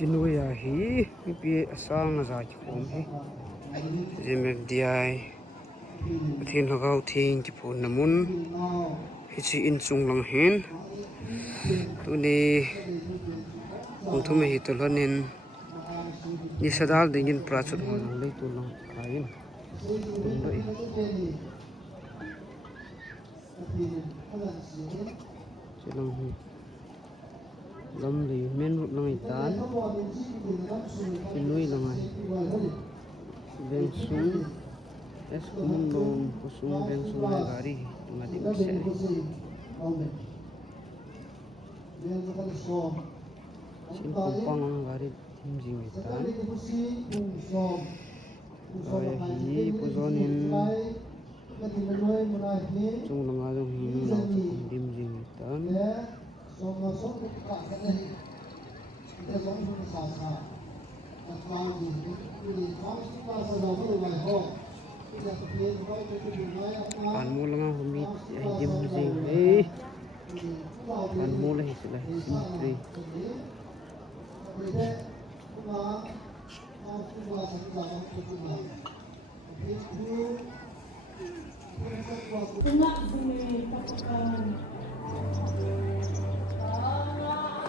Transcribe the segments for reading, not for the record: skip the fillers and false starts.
Chinuya hi pi asang za ki khom hi jemek diai thin logau thing ki phun namun hi chi in chung lang hin tuni thum hi to lonin ni sadal dingin prachut hon lei tu lang kain doi chilang hi lam lei men rut lang itan chinui langai beng sung es kumun long kusung beng sung hai gari ngadi se sin kumpang ang gari timjing itan ay hi puzonin chung langa dong hi lo timjing itan pan mula nga humit ay dim jing eh pan mula hi sila simple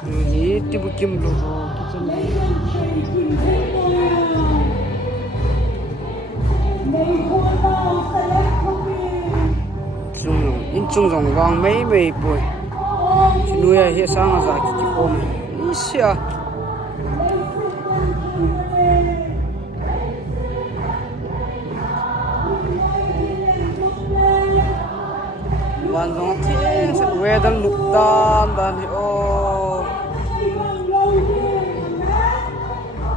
ini tibu kim lo kitchen chung rong wang mấy mấy bụi nuôi ai hết sang là giải chỉ ôm ý xiaวันสองที่สักเวดันลุกดานดานโอ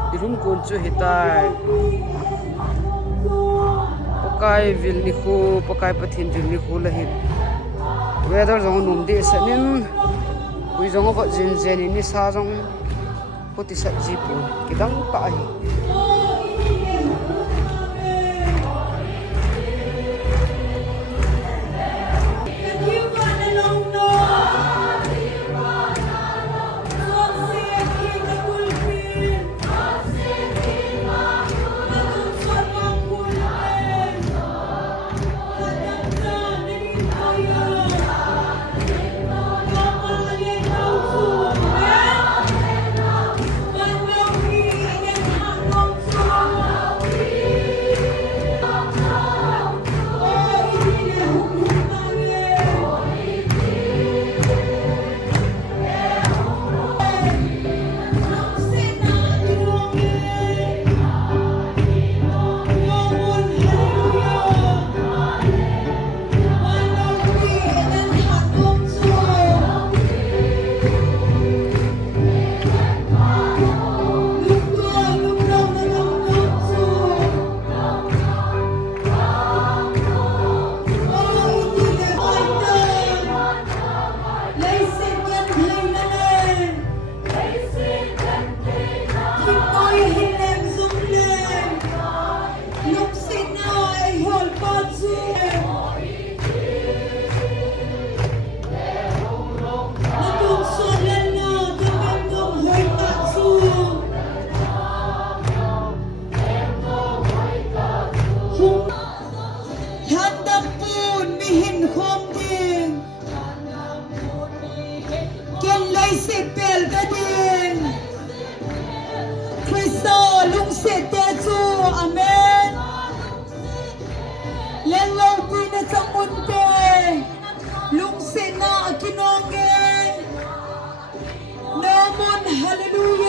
ที่รุ่มกุนจูหิตายปกายวิลนิคูปกายปะทินวิลนิคูละหินเวดันสองนุ่มดีสักนินคุยสองก็จินเจนินิสาสองพุทธิสัจจีปุ่นกิดังปะหิHallelujah.